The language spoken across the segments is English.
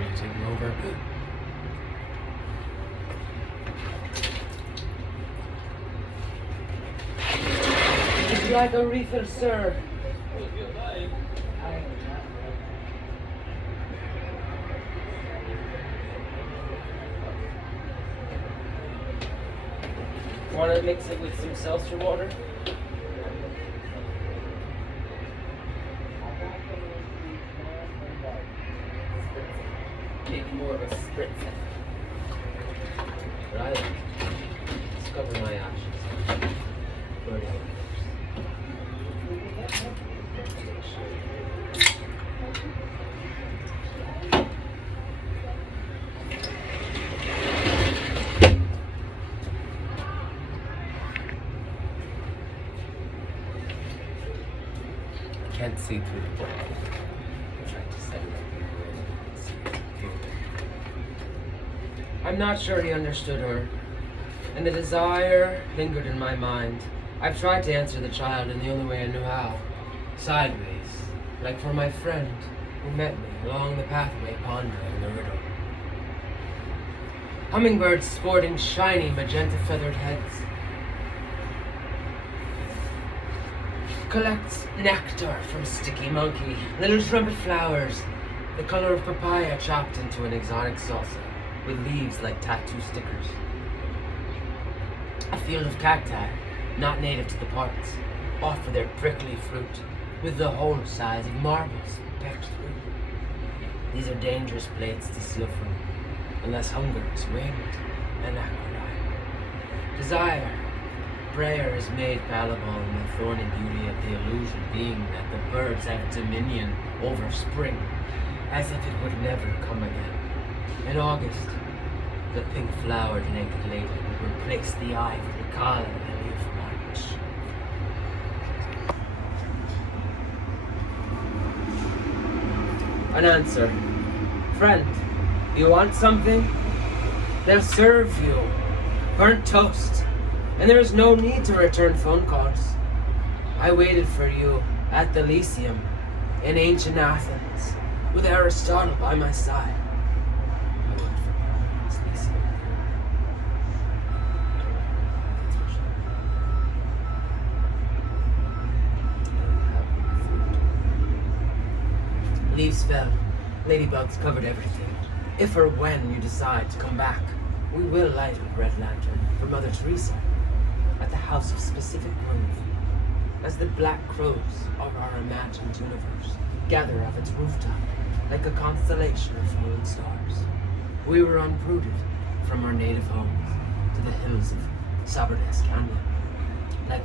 really taking over. Would you like a refill, sir? Want to mix it with some seltzer water? Maybe more of a spritz. But I like it. Discover my options. Burn out. Can't see through the book. I tried to set it up. I'm not sure he understood her, and the desire lingered in my mind. I've tried to answer the child in the only way I knew how. Sideways, like for my friend who met me along the pathway pondering the riddle. Hummingbirds sporting shiny magenta feathered heads. Collects nectar from sticky monkey, little trumpet flowers, the color of papaya chopped into an exotic salsa, with leaves like tattoo stickers. A field of cacti, not native to the parts, offer their prickly fruit, with the whole size of marbles pecked through. These are dangerous plates to steal from, unless hunger is winged and aquiline. Desire, prayer is made fallible in the thorny beauty of the illusion being that the birds have dominion over spring, as if it would never come again. In August, the pink-flowered naked lady would replace the ivory collar lily of March. An answer. Friend, you want something? They'll serve you. Burnt toast. And there is no need to return phone calls. I waited for you at the Lyceum in ancient Athens, with Aristotle by my side. I waited for Bryant's Lyceum. Leaves fell. Ladybugs covered everything. If or when you decide to come back, we will light a red lantern for Mother Teresa at the House of Specific Grove, as the black crows of our imagined universe gather off its rooftop like a constellation of fallen stars. We were uprooted from our native homes to the hills of Sabardest Canyon, like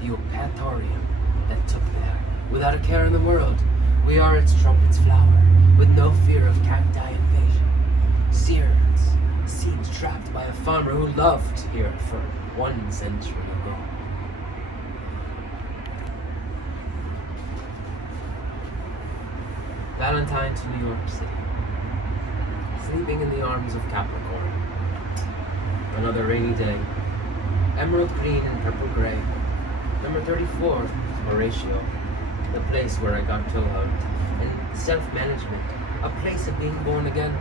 the Opatorium that took there. Without a care in the world, we are its trumpet's flower, with no fear of cacti invasion. Seeds trapped by a farmer who loved here for 1 century ago. Valentine to New York City. Sleeping in the arms of Capricorn. Another rainy day. Emerald green and purple gray. Number 34, Horatio. The place where I got toe-hugged. And self-management. A place of being born again.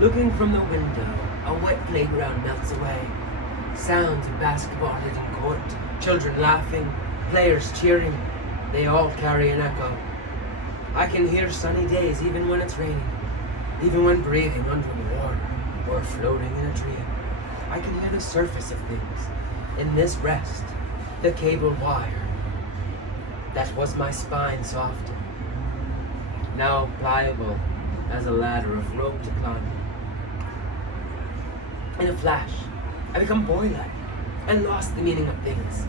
Looking from the window, a wet playground melts away. Sounds of basketball hitting court, children laughing, players cheering. They all carry an echo. I can hear sunny days even when it's raining, even when breathing underwater or floating in a tree. I can hear the surface of things. In this rest, the cable wire that was my spine so often, now pliable as a ladder of rope to climb. In a flash, I become boy-like and lost the meaning of things.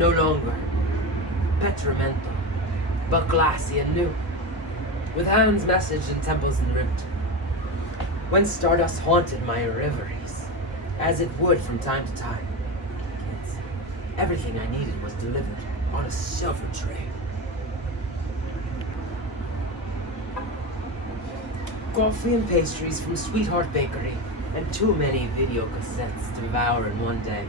No longer petramento, but glassy and new, with hands messaged and temples enribbed. When stardust haunted my reveries, as it would from time to time, everything I needed was delivered on a silver tray. Coffee and pastries from Sweetheart Bakery, and too many video cassettes to devour in one day.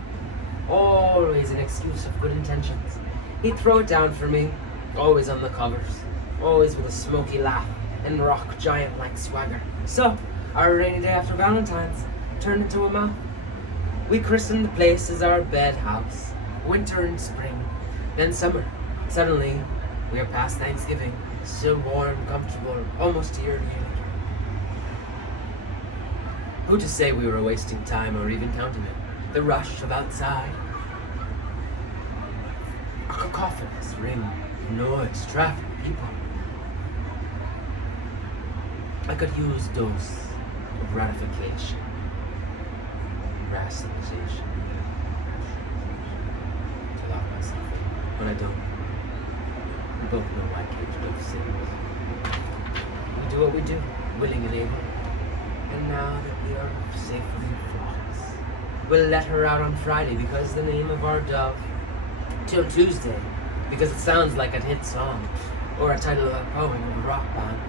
Always an excuse of good intentions. He'd throw it down for me, always on the covers, always with a smoky laugh and rock giant-like swagger. So, our rainy day after Valentine's turned into a mouth. We christened the place as our bed house, winter and spring, then summer. Suddenly, we are past Thanksgiving, still warm, comfortable, almost year to year. Who to say we were wasting time or even counting it? The rush of outside. A cacophonous ring of noise, traffic, people. I could use dose of gratification, rationalization, to lock myself in, but I don't. We both know why caged up sins. We do what we do, willing and able. And now that we are safely flocks, we'll let her out on Friday because the name of our dove, till Tuesday, because it sounds like a hit song, or a title of a poem of a rock band.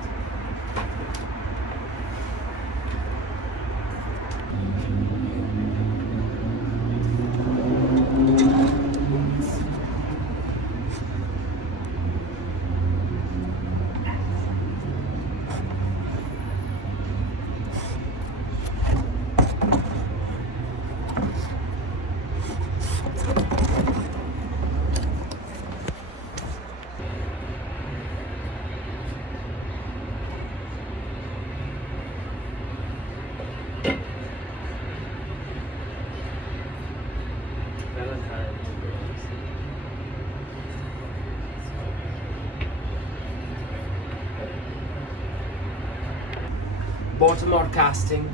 Baltimore casting,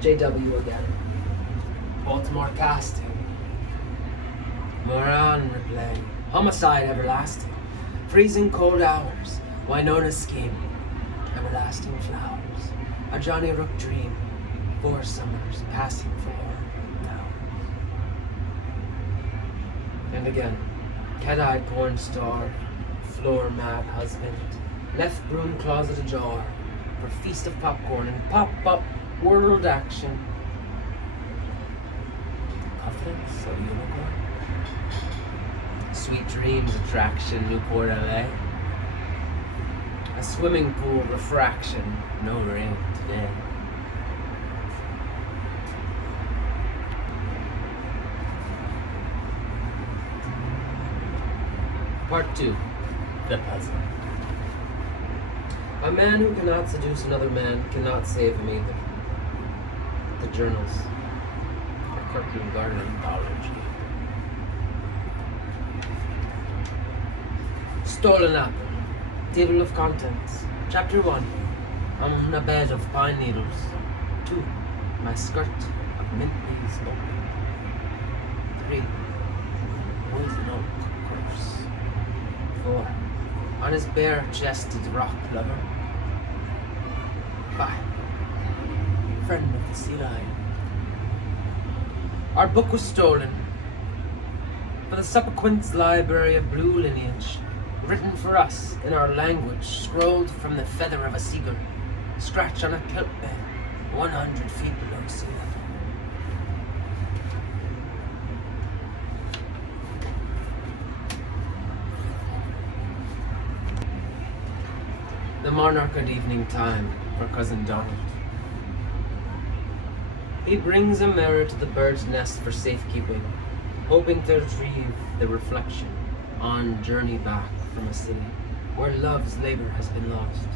JW again. Baltimore casting. Moran replay. Homicide everlasting. Freezing cold hours. Winona's scheme. Everlasting flowers. A Johnny Rook dream. 4 summers passing for now. And again. Cat-eyed porn star. Floor mat husband. Left broom closet ajar. For feast of popcorn and pop-up world action. Confidence of unicorn. Sweet dreams attraction, Newport, LA. A swimming pool refraction, no rain today. Part 2. The puzzle. A man who cannot seduce another man cannot save him either. The journals. A Kirkland Garden anthology. Stolen apple. Table of contents. Chapter 1. On a bed of pine needles. 2. My skirt of mint leaves open. 3. Poison oak curse. 4. On his bare-chested rock lover. 5. Friend of the sea lion. Our book was stolen. For the Subsequent's library of blue lineage, written for us in our language, scrolled from the feather of a seagull, scratched on a kelp bed, 100 feet below sea level. The Monarch at evening time for Cousin Donald. He brings a mirror to the bird's nest for safekeeping, hoping to retrieve the reflection on journey back from a city where love's labor has been lost.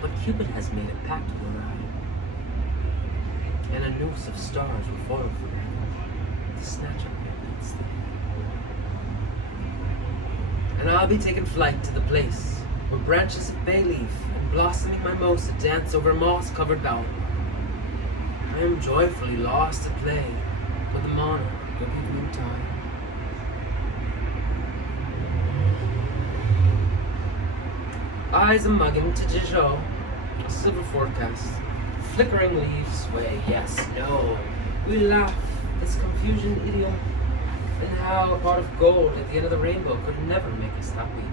But Cupid has made a pact with Orion, and a noose of stars will fall for him to snatch up Cupid's thing. And I'll be taking flight to the place where branches of bay leaf and blossoming mimosa dance over moss-covered bower. I am joyfully lost at play with the monarch of evening time. Eyes a mugging to Dijon, a silver forecast. Flickering leaves sway, yes, no. We laugh, this confusion idiom, and how a pot of gold at the end of the rainbow could never make us happy.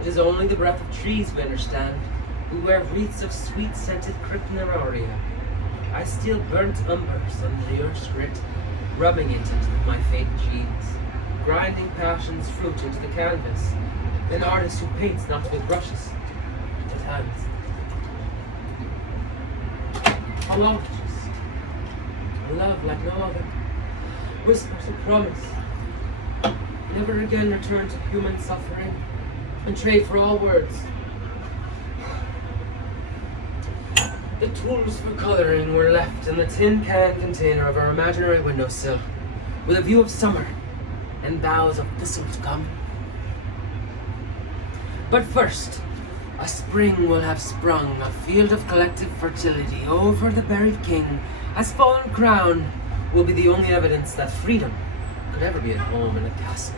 It is only the breath of trees we understand. We wear wreaths of sweet-scented cryptoneroria. I steal burnt umbers under your skirt, rubbing it into my faded jeans, grinding passion's fruit into the canvas, An artist who paints not with brushes, with hands. Holographies. A love like no other. Whispers of promise. Never again return to human suffering and trade for all words. The tools for coloring were left in the tin can container of our imaginary windowsill, with a view of summer and boughs of thistle to come. But first, a spring will have sprung, a field of collective fertility over the buried king. As fallen crown will be the only evidence that freedom could ever be at home in a castle.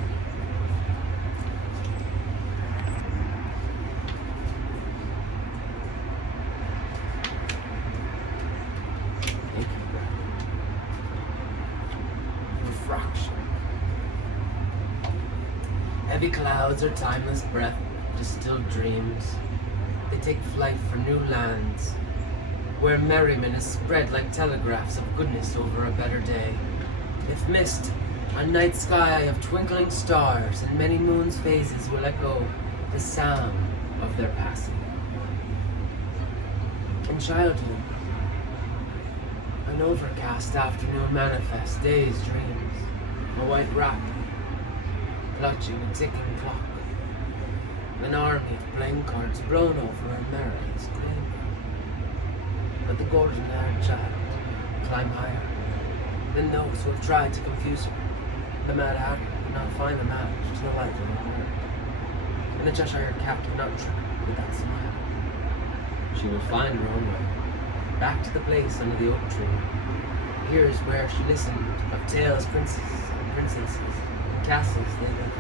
Refraction. Heavy clouds are timeless breath, distilled dreams. They take flight for new lands, where merriment is spread like telegraphs of goodness over a better day. If mist, a night sky of twinkling stars and many moons' phases will echo the sound of their passing. In childhood, an overcast afternoon manifests days' dreams, a white wrap, clutching a ticking clock, an army of playing cards blown over America's claim. But the golden-haired child climb higher than those who have tried to confuse her. The Mad Hatter could not find the match to the light of her heart, and the Cheshire Cat could not trick her with that smile. She will find her own way, back to the place under the oak tree. Here is where she listened of tales, princes and princesses, and castles they lived.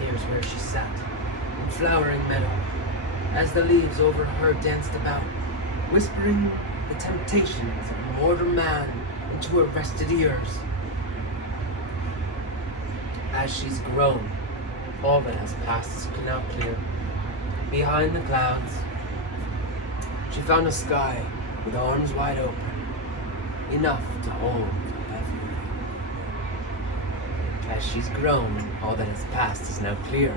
Here's where she sat, in flowering meadow, as the leaves over her danced about, whispering the temptations of mortal man into her rested ears. As she's grown, all that has passed is now clear. Behind the clouds, she found a sky with arms wide open, enough to hold everything. As she's grown, all that has passed is now clear.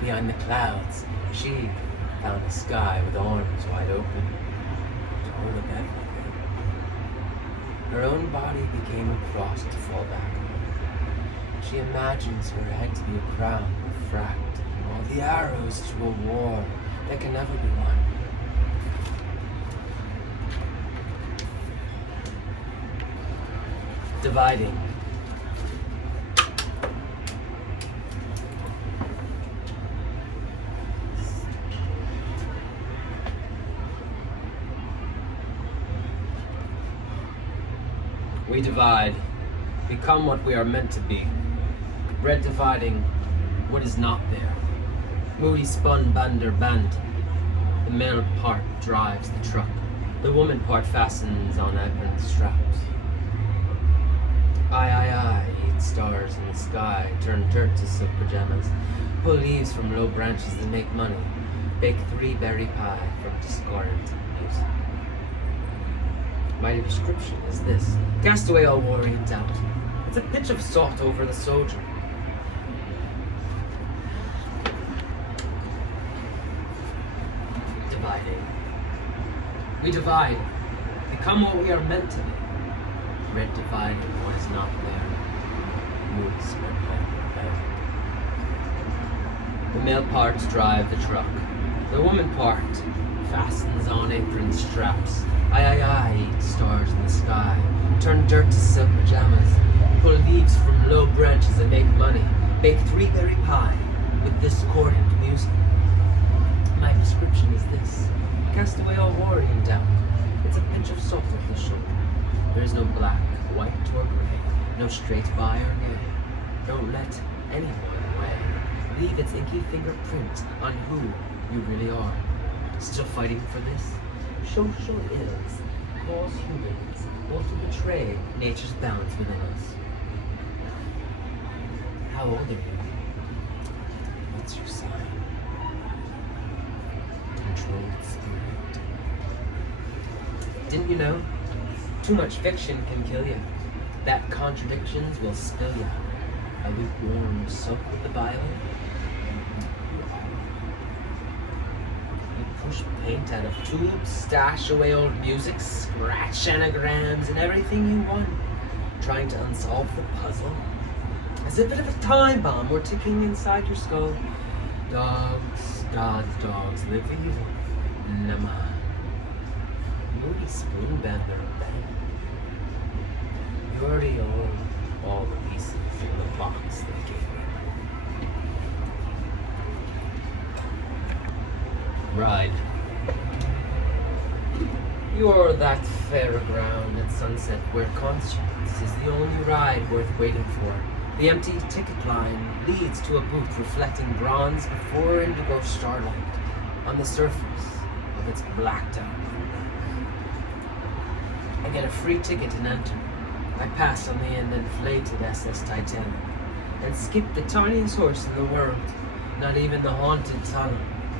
Behind the clouds, she found a sky with arms wide open to hold up everything. Her own body became a cross to fall back on. She imagines her head to be a crown refracted, all the arrows to a war that can never be won. Dividing. We divide, become what we are meant to be. Bread dividing what is not there. Moody spun bander band. The male part drives the truck. The woman part fastens on apron straps. I, eat stars in the sky, turn dirt to silk pajamas, pull leaves from low branches that make money, bake 3 berry pie from discordant music. My prescription is this: cast away all worry and doubt. It's a pinch of salt over the soldier. Dividing. We divide, become what we are meant to be. Red dividing what is not there. Moody spread bed. The male parts drive the truck. The woman part fastens on apron straps. I, eat stars in the sky, turn dirt to silk pajamas, pull leaves from low branches and make money, bake 3 berry pie with discordant music. My prescription is this: cast away all worry and doubt. It's a pinch of salt off the shoulder. There is no black, white, or gray, no straight by or gay. Don't let anyone weigh. Leave its inky fingerprint on who you really are. Still fighting for this? Social ills cause humans both to betray nature's bounds within us. How old are you? What's your sign? Controlled spirit. Didn't you know? Too much fiction can kill you. That contradictions will spill you. A lukewarm soak with the Bible. push paint out of tubes, stash away old music, scratch anagrams and everything you want, trying to unsolve the puzzle. As if a bit of a time bomb were ticking inside your skull. Dogs, God's dogs, live evil. Nama. Moody spoon bender bang. You already own all the pieces in the box they gave you. Ride. You're that fairground at sunset where conscience is the only ride worth waiting for. The empty ticket line leads to a booth reflecting bronze before indigo starlight on the surface of its blacked out window. I get a free ticket and enter. I pass on the inflated SS Titanic and skip the tiniest horse in the world. Not even the haunted tunnel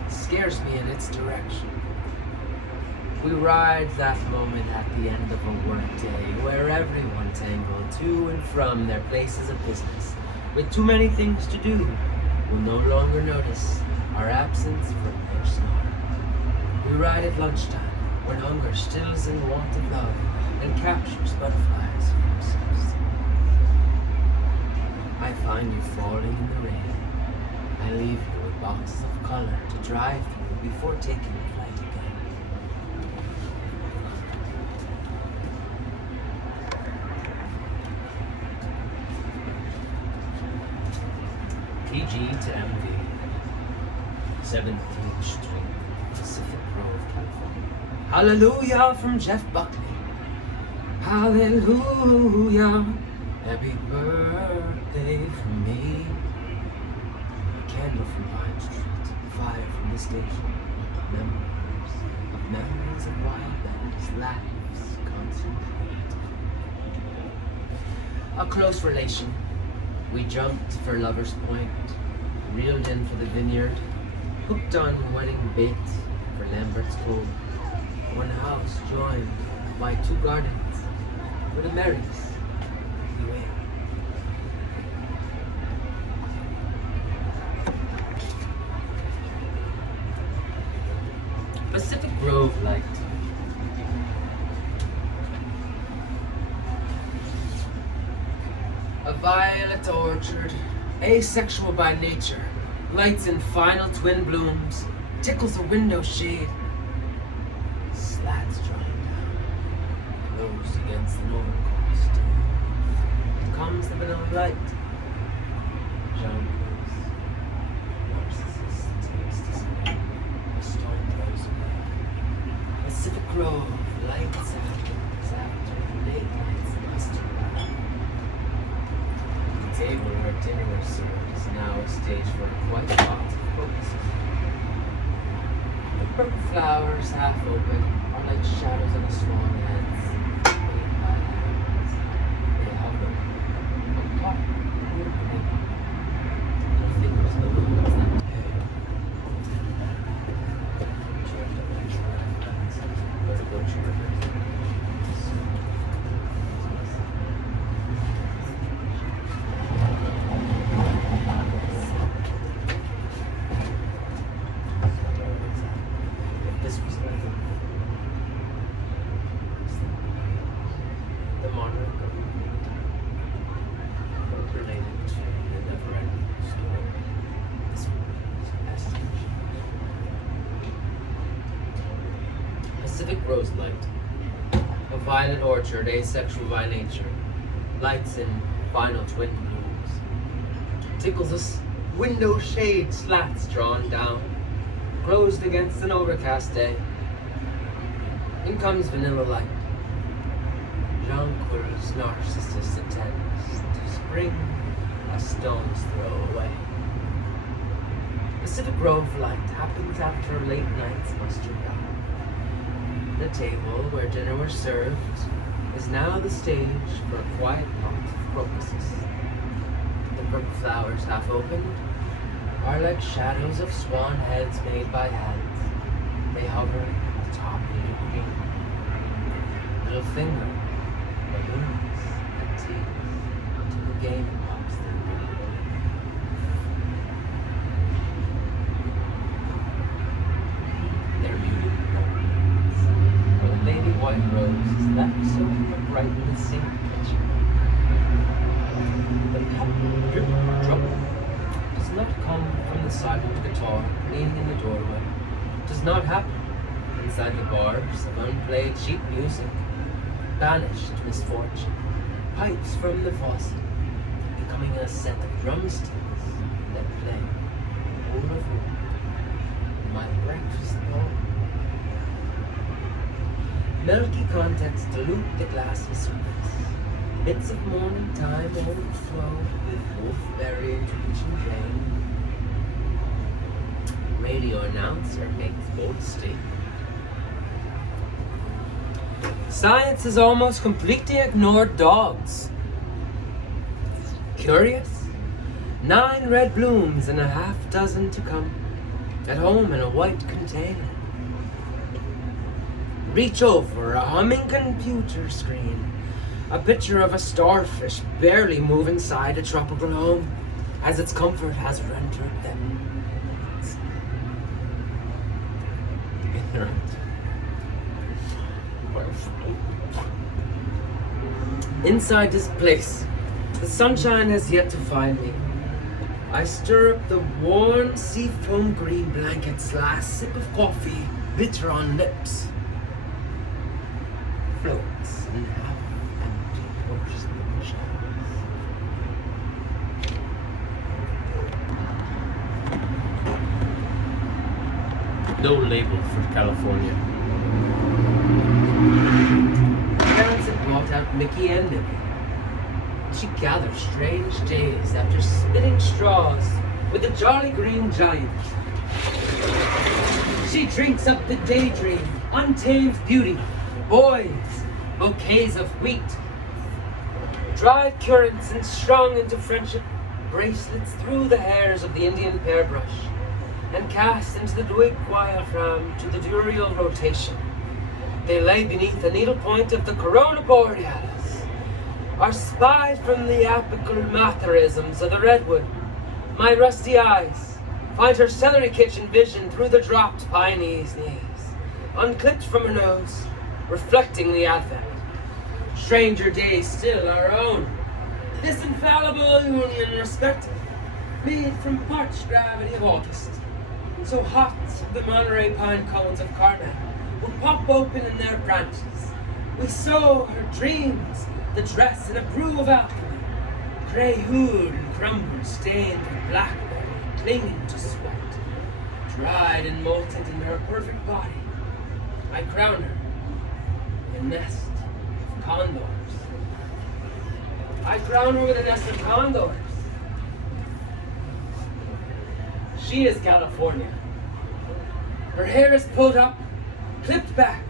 scares me in its direction. We ride that moment at the end of a workday where everyone tangled to and from their places of business with too many things to do will no longer notice our absence from their snore. We ride at lunchtime when hunger stills in want of love and captures butterflies from substance. I find you falling in the rain. I leave you with boxes of color to drive through before taking the flight again. PG to MV, 17th Street, Pacific Grove, California. Hallelujah from Jeff Buckley. Hallelujah. Happy birthday from me. A candle from Bryant Street, fire from the station. Memories of wild bands, laughs, concentrate. A close relation. We jumped for Lover's Point, reeled in for the vineyard, hooked on wedding bait for Lambert's Cove. One house joined by two gardens with a Mary's. Beware. Pacific Grove light. A violet orchard, asexual by nature, lights in final twin blooms, tickles a window shade, slats drying down, blows against the overcost. Comes the vanilla light. Jumpers, narcissist takes display, a stone throws away. Pacific Grove lights after late nights must arrive. The table where dinner was served is now a stage for quite lots of focuses. The purple flowers, half open, are like shadows on a swan heads, made by hands. They hover, apart, opening. Their fingers the ones that pay. Vertical chambers. The Monarch related to the never-ending story. This one is Pacific Rose Light. A violet orchard, asexual by nature. Lights in final twin blooms. Tickles us, window shade slats drawn down. Closed against an overcast day. In comes vanilla light. Jonquil's narcissist attempts to spring a stone's throw away. Pacific Grove light happens after a late night's mustard hour. The table where dinner was served is now the stage for a quiet pot of crocuses. The purple flowers half opened are like shadows of swan heads made by hands. They hover atop the green. Little finger, balloons, and teeth until the game pops their green. Their not come from the silent guitar leaning in the doorway. It does not happen inside the bars of unplayed cheap music. Banished misfortune pipes from the faucet, becoming a set of drumsticks that play all of my breakfast bowl. Milky contents dilute the glassy surface. Bits of morning time overflow with wolfberry into kitchen drain. Radio announcer makes bold statement. Science has almost completely ignored dogs. Curious? 9 red blooms and a half dozen to come. At home in a white container. Reach over a humming computer screen. A picture of a starfish barely move inside a tropical home, as its comfort has rendered them ignorant. Inside this place, the sunshine has yet to find me. I stir up the warm seafoam green blankets, last sip of coffee, bitter on lips. Floats in half-empty porcelain shells. No label for California. My parents had brought out Mickey and Minnie. She gathers strange days after spitting straws with the jolly green giant. She drinks up the daydream, untamed beauty, boys, bouquets of wheat, dried currants strung into friendship bracelets through the hairs of the Indian pearbrush, and cast into the Dwig diaphragm to the diurnal rotation. They lay beneath the needlepoint of the corona borealis, are spied from the apical matherisms of the redwood. My rusty eyes find her celery kitchen vision through the dropped piney's knees, unclipped from her nose, reflecting the advent. Stranger days still our own. This infallible union respected, made from parched gravity of August. So hot the Monterey pine cones of Carmel would pop open in their branches. We saw her dreams, the dress in a brew of alchemy, grey hood and crumble stained with blackberry, clinging to sweat, dried and molted in her perfect body. I crowned her with a nest of condors. I crown her with a nest of condors. She is California. Her hair is pulled up, clipped back,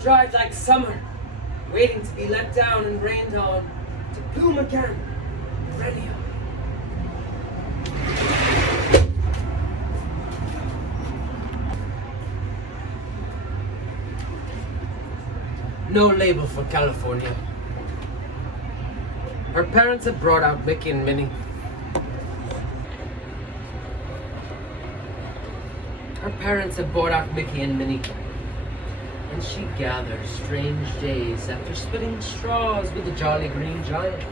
dried like summer, waiting to be let down and rained on, to bloom again, perennial. No label for California. Her parents had brought out Mickey and Minnie. Her parents had brought out Mickey and Minnie. And she gathers strange days after spitting straws with the jolly green giant.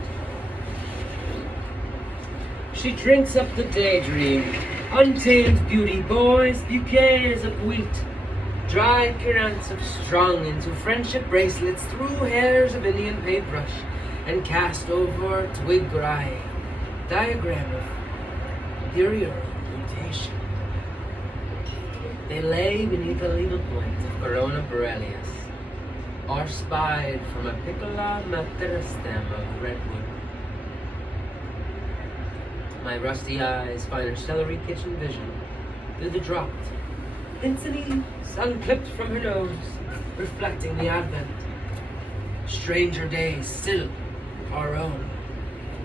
She drinks up the daydream, untamed beauty, boys, bouquets of wheat, dried currants of strung into friendship bracelets through hairs of Indian paintbrush, and cast over twig rye, diagram of diurnal rotation. They lay beneath the needle point of corona borealis, or spied from a piccola meteoristem of redwood. My rusty eyes find her celery kitchen vision through the dropped pince-nez, unclipped from her nose, reflecting the advent. Stranger days still our own,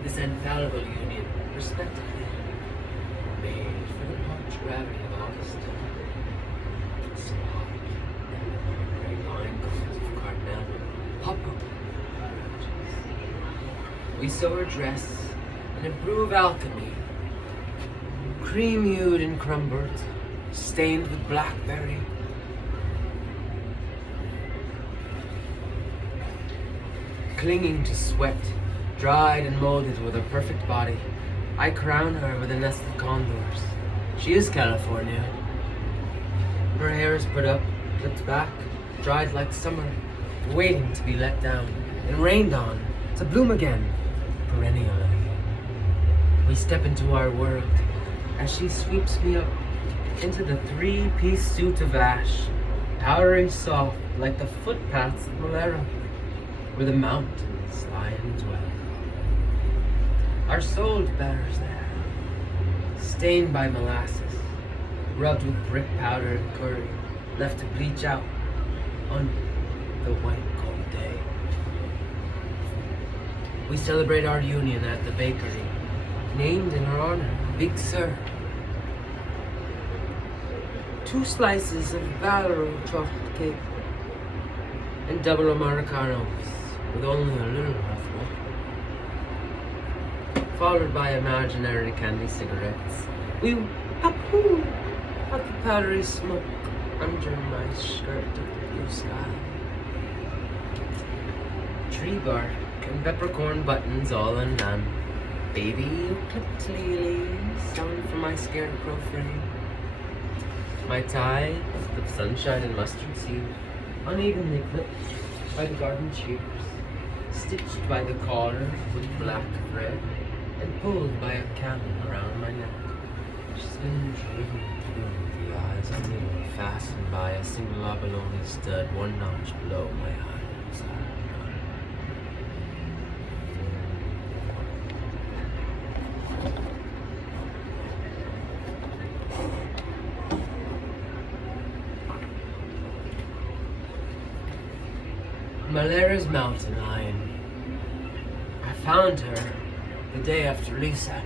this infallible union, respectively, made for the parched gravity of August. So hot, the very pine cones of Carmel pop up. We saw her dress in a brew of alchemy, cream-hued and crumbled, stained with blackberry. Clinging to sweat, dried and molded with her perfect body. I crown her with a nest of condors. She is California. Her hair is put up, clipped back, dried like summer, waiting to be let down and rained on to bloom again, perennially. We step into our world as she sweeps me up into the three-piece suit of ash, powdery soft like the footpaths of Malera, where the mountains lie and dwell. Our soul bearers there, stained by molasses, rubbed with brick powder and curry, left to bleach out on the white cold day. We celebrate our union at the bakery, named in her honor, Big Sur. 2 slices of Valero chocolate cake and double Americanos with only a little of milk, followed by imaginary candy cigarettes. We pop-hoo at the powdery smoke under my skirt of the blue sky. Tree bark and peppercorn buttons all undone. Baby clipped lilies down from my scarecrow frame. My tie of sunshine and mustard seed, unevenly clipped by the garden shears, stitched by the collar with black thread, and pulled by a camel around my neck. She's been driven through the eyes on me, fastened by a single abalone stud 1 notch below my eyes. Malera's mountain lion. I found her the day after Lisa,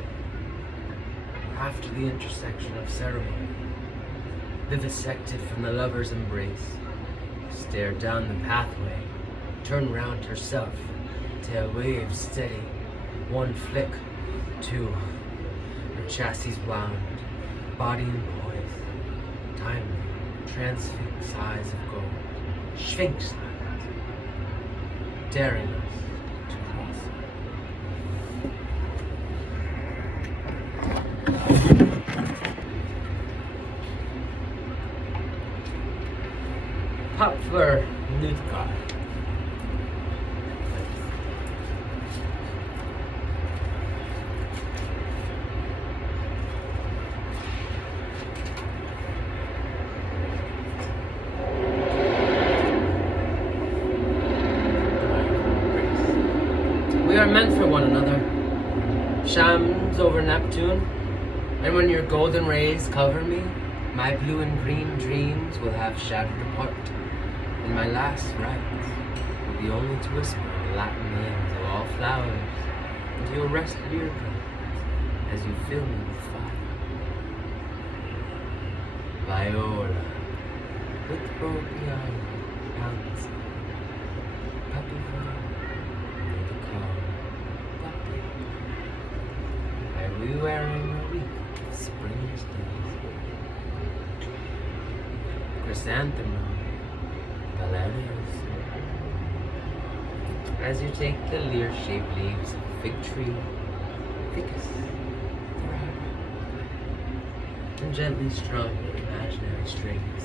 after the intersection of ceremony, vivisected from the lover's embrace, stared down the pathway, turned round herself, tail waved steady, 1 flick, 2, her chassis wound, body in poise, timely, transfixed eyes of gold, sphinx daring us to cross. Pop for Nutka. We are meant for one another. Shams over Neptune, and when your golden rays cover me, my blue and green dreams will have shattered apart, and my last rites will be only to whisper the Latin names of all flowers into your rested eardrums as you fill me with fire. Viola, with Propiano, Pounce, Puppy Fur, the call. Are we wearing a wreath of spring's days? Chrysanthemum, valerios. As you take the leer-shaped leaves of a fig tree, ficus, and gently strum imaginary strings,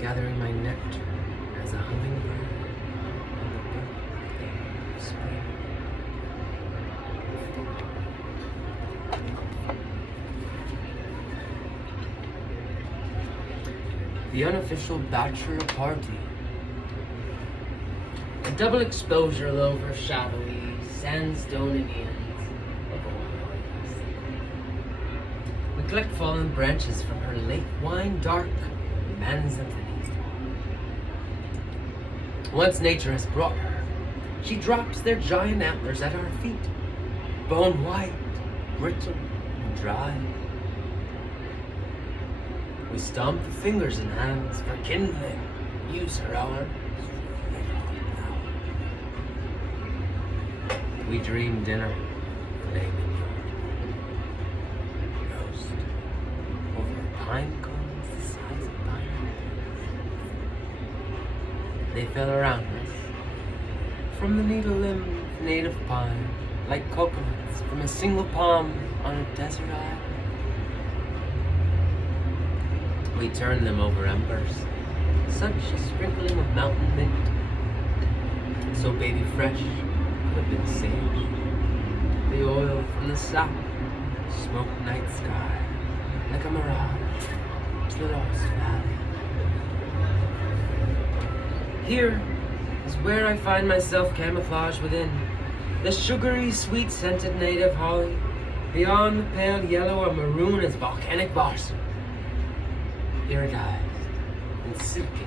gathering my nectar as a hummingbird on the birthday of spring. The unofficial bachelor party. A double exposure over shadowy Sandstonians of oils. We collect fallen branches from her lake wine dark manzanity. Once nature has brought her, she drops their giant antlers at our feet, bone white, brittle, and dry. We stomp the fingers and hands for kindling, use her arms. We dream dinner, flaming roast over pine cones the size of pineapples. They fell around us from the needle-limbed native pine, like coconuts from a single palm on a desert isle. We turn them over embers, such a sprinkling of mountain mint, so baby fresh could have been sage. The oil from the sap smoked night sky like a mirage to the lost valley. Here is where I find myself camouflaged within the sugary, sweet-scented native holly. Beyond the pale yellow or maroon is volcanic blossom, iridized and silken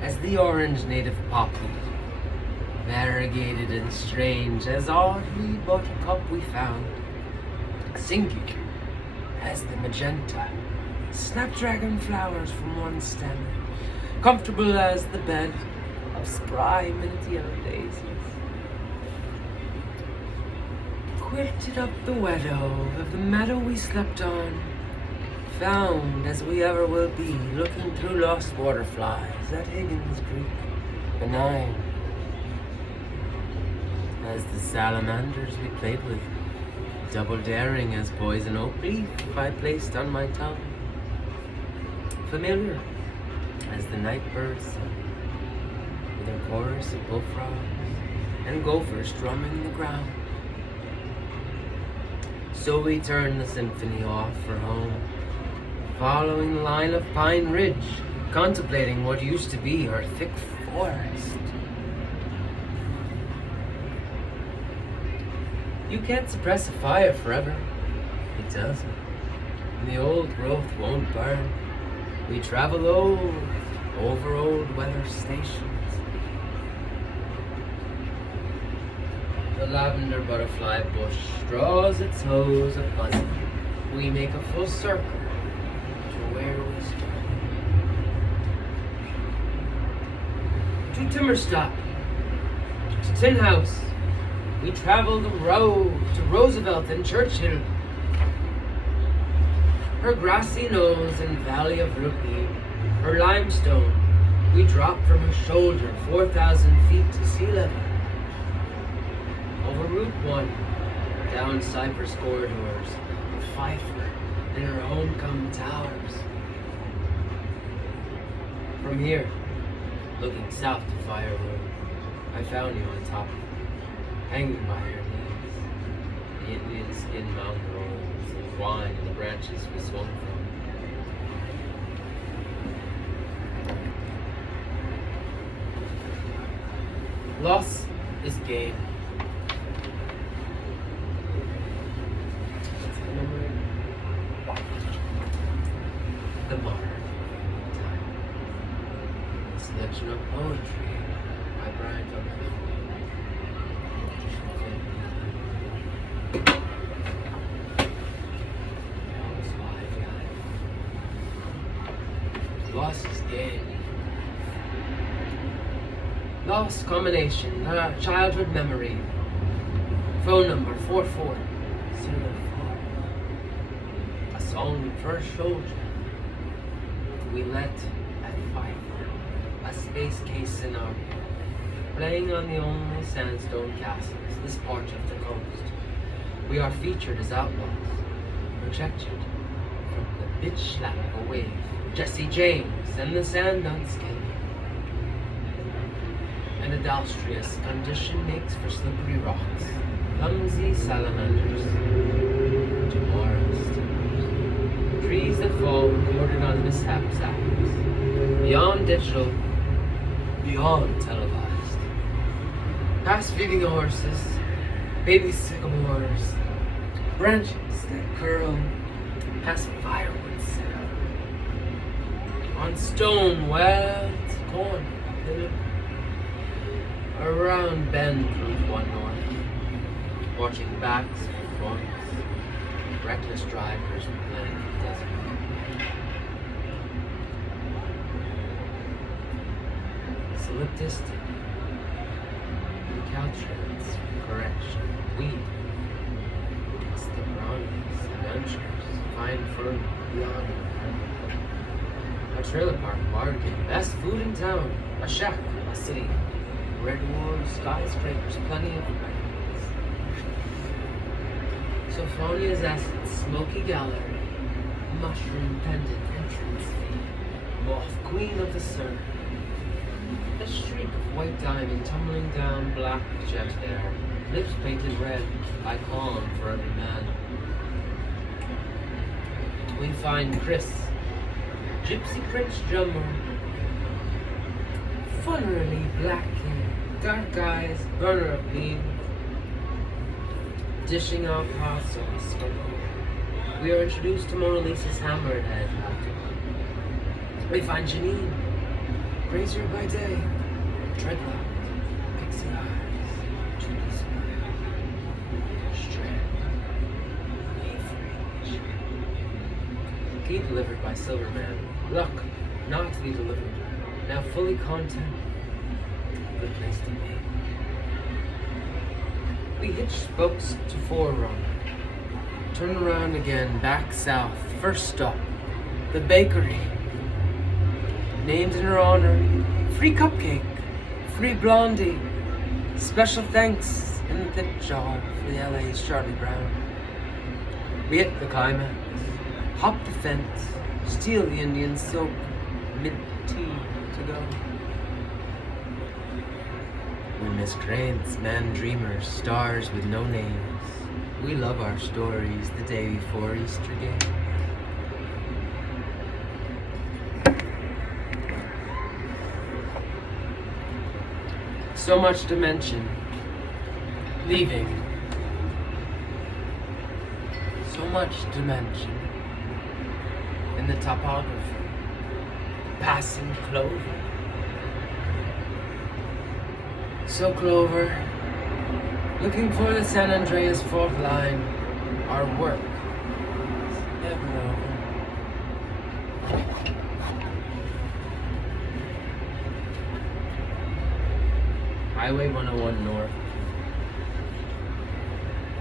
as the orange native poppy, variegated and strange as oddly buttercup we found, singular as the magenta snapdragon flowers from one stem, comfortable as the bed of spry minute yellow daisies. Quilted up the meadow of the meadow we slept on, found as we ever will be, looking through lost waterflies at Higgins Creek, benign as the salamanders we played with, double daring as poison oak leaf I placed on my tongue, familiar as the night birds sung, with their chorus of bullfrogs and gophers drumming the ground. So we turned the symphony off for home, following the line of Pine Ridge, contemplating what used to be her thick forest. You can't suppress a fire forever, it doesn't. And the old growth won't burn. We travel over old weather stations. The lavender butterfly bush draws its hose a buzzing. We make a full circle to where we started. To Timberstop, to Tin House, we travel the road to Roosevelt and Churchill. Her grassy nose and valley of Rookie, her limestone, we drop from her shoulder 4,000 feet to sea level. Over Route 1, down cypress corridors of Pfeiffer and her homecoming towers. From here, looking south to Firewood, I found you on top of it, hanging by your knees. The Indian skin mountain rolls and twine in the branches we swung from. Loss is gain. The Monarch. A selection of poetry by Bryant. Loss is gain. Lost combination, childhood memory. Phone number 4404. A song for a soldier. We let at Pfeiffer, a space case scenario, playing on the only sandstone castles this part of the coast. We are featured as outlaws, projected from the bitch slap of a wave, Jesse James and the sand unscathed. And a dexterous condition makes for slippery rocks, clumsy salamanders, tomorrow's steamers, trees that fall recorded on mishaps apps, beyond digital, beyond televised, past feeding the horses, baby sycamores, branches that curl, past firewood cell, on stone well corn, around bend Route 1 north, watching backs for fronts, reckless drivers playing the desert. Solipsistic, recalcitrance, correction, weed, it's the brownies, adventures, fine fruit beyond. A trailer park bargain, best food in town, a shack, a city. Red walls, skyscrapers, plenty of brands. Sophonia's Essence, Smoky Gallery, Mushroom Pendant Entrance Fee, Moth Queen of the Sun. A streak of white diamond tumbling down black jet hair, lips painted red, icon for every man. We find Chris, Gypsy Prince drummer, funnily black hair, dark eyes, burner of beans, dishing out hot sauce. We are introduced to Mona Lisa's hammerhead. We find Janine, razor by day, dreadlock, pixie eyes, tricky smile, strand, fringe. Key delivered by Silverman. Luck, not to be delivered. Now fully content. Good place to be. We hitch spokes to Forerunner. Turn around again, back south. First stop, the bakery. Named in her honor, free cupcake, free blondie. Special thanks in the tip jar for the LA's Charlie Brown. We hit the climax, hop the fence, steal the Indian soap, mid-tea to go. We miscreants, man dreamers, stars with no names. We love our stories the day before Easter game. So much to mention. Leaving. So much to mention. In the topography. Passing Clover. So Clover, looking for the San Andreas fault line, our work is never over. Highway 101 North.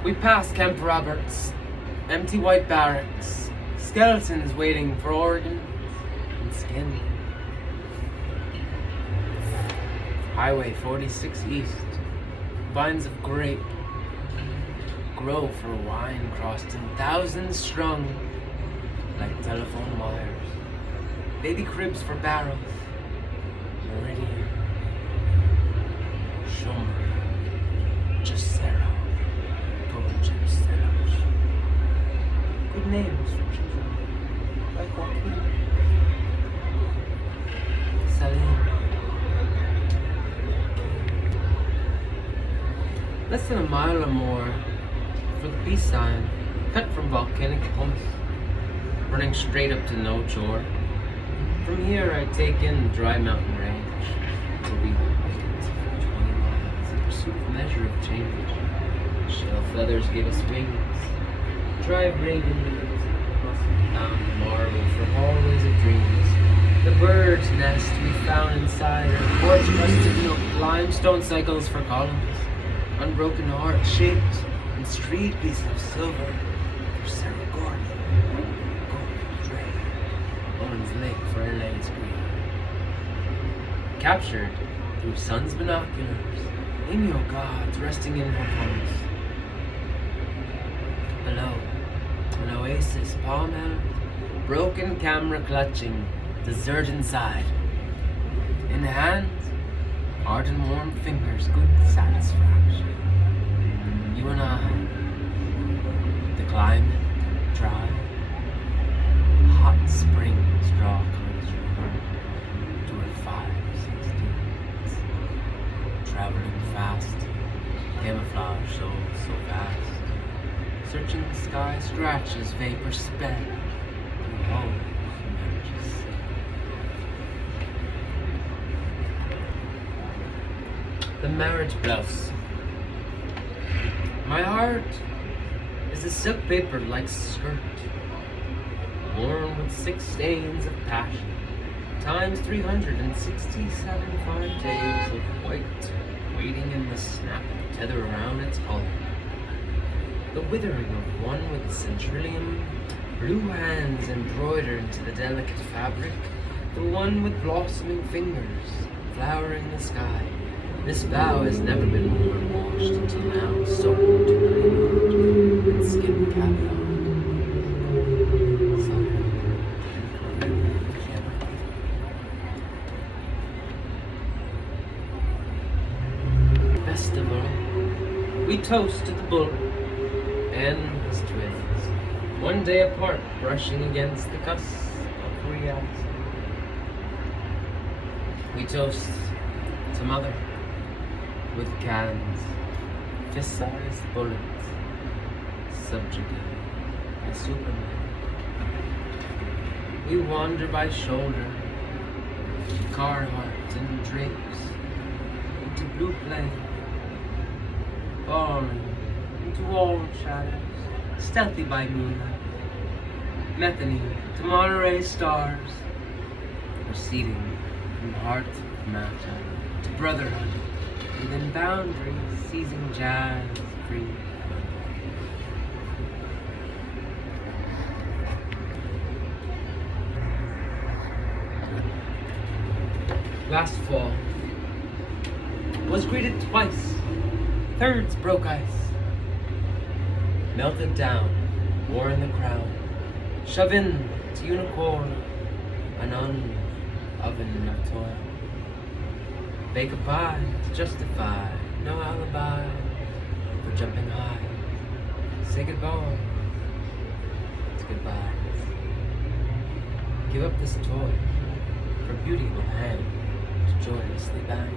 We pass Camp Roberts, empty white barracks, skeletons waiting for organs and skin. Highway 46 East, vines of grape grow for wine crossed in thousands strung like telephone wires. Baby cribs for barrels, Meridian, Shomer, Jacero, Torrenceros. Good names for children, like Joaquin, Salim. Less than a mile or more for the peace sign, cut from volcanic pumice, running straight up to no shore. From here I take in the dry mountain range, till we wait for 20 miles in pursuit of measure of change. Shell feathers gave us wings, dry ravens bound marble for hallways of dreams. The bird's nest we found inside our porch rusted milk, limestone cycles for columns. Unbroken heart shaped in street piece of silver for Sarah Gordon, Golden Dre, Owens Lake for LA's green. Captured through sun's binoculars, in your gods resting in her palms. Below, an oasis palm held, broken camera clutching, dessert inside. In hand, art and warm fingers, good satisfaction. You and I, the climate, dry, hot springs draw close to her 5/16. Traveling fast, camouflage so vast. Searching the sky, scratches, vapor sped through holes in marriage's sick. The marriage blouse. My heart is a silk paper like skirt, worn with 6 stains of passion, times 367 fine days of white, waiting in the snap of tether around its collar. The withering of one with centrillium, blue hands embroidered into the delicate fabric, the one with blossoming fingers, flowering the sky. This vow has never been worn washed until now, soaked and renewed, and skin caviar. Festival. We toasted the bull and his twins, one day apart, brushing against the cusp of reality. We toast to mother with cannons, fist-sized bullets, subjugated by Superman. We wander by shoulder, Carhartt and drapes, into blue plain, falling into warm shadows, stealthy by moonlight, methany to Monterey stars, receding from heart of matter to brotherhood, within boundaries, seizing jazz free. Last fall was greeted twice. Thirds broke ice, melted down, wore in the crowd, shove in to unicorn, an oven of toil. Bake a pie to justify, no alibi for jumping high. Say goodbye to goodbyes. Give up this toy for beauty will hang to joyously bang.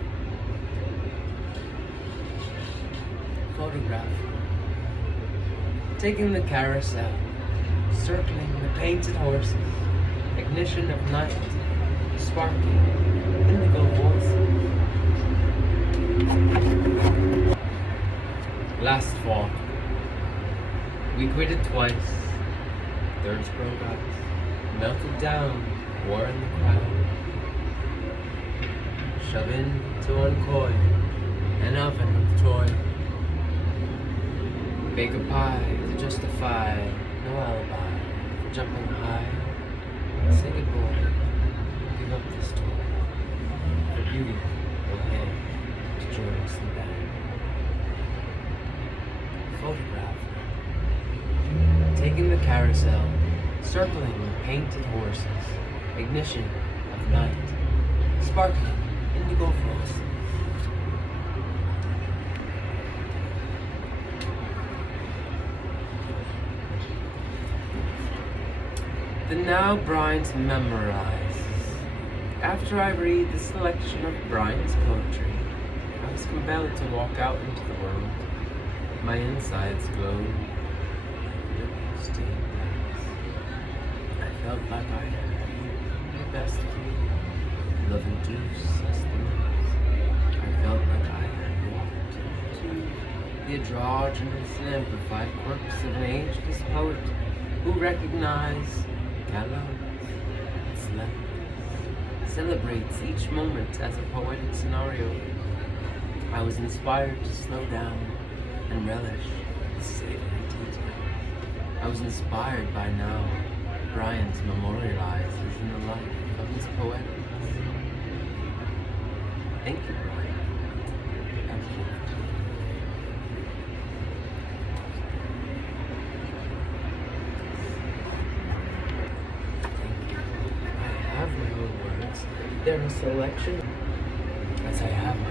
Photograph, taking the carousel, circling the painted horses, ignition of night, sparking indigo voices. Last fall, we quitted twice, thirds broke ice, melted down, war in the crowd, shove in to uncoil, an oven of toil. Bake a pie to justify, no alibi for jumping high. Say goodbye, give up this toy, for beauty will hang to joyously bang. Photograph, taking the carousel, circling the painted horses, ignition of night, sparkling indigo voices. The now Bryant memorizes. After I read the selection of Bryant's poetry, I was compelled to walk out into the world. My insides glowed like stained glass. I felt like I had the best view, love-induced sustenance. I felt like I had walked into the androgynous and amplified quirks of an ageless poet who recognized gallows, its celebrates each moment as a poetic scenario. I was inspired to slow down and relish the savory detail. I was inspired by now. Bryant memorializes in the life of his poetics. Thank you, Bryant. They're a selection, as I have my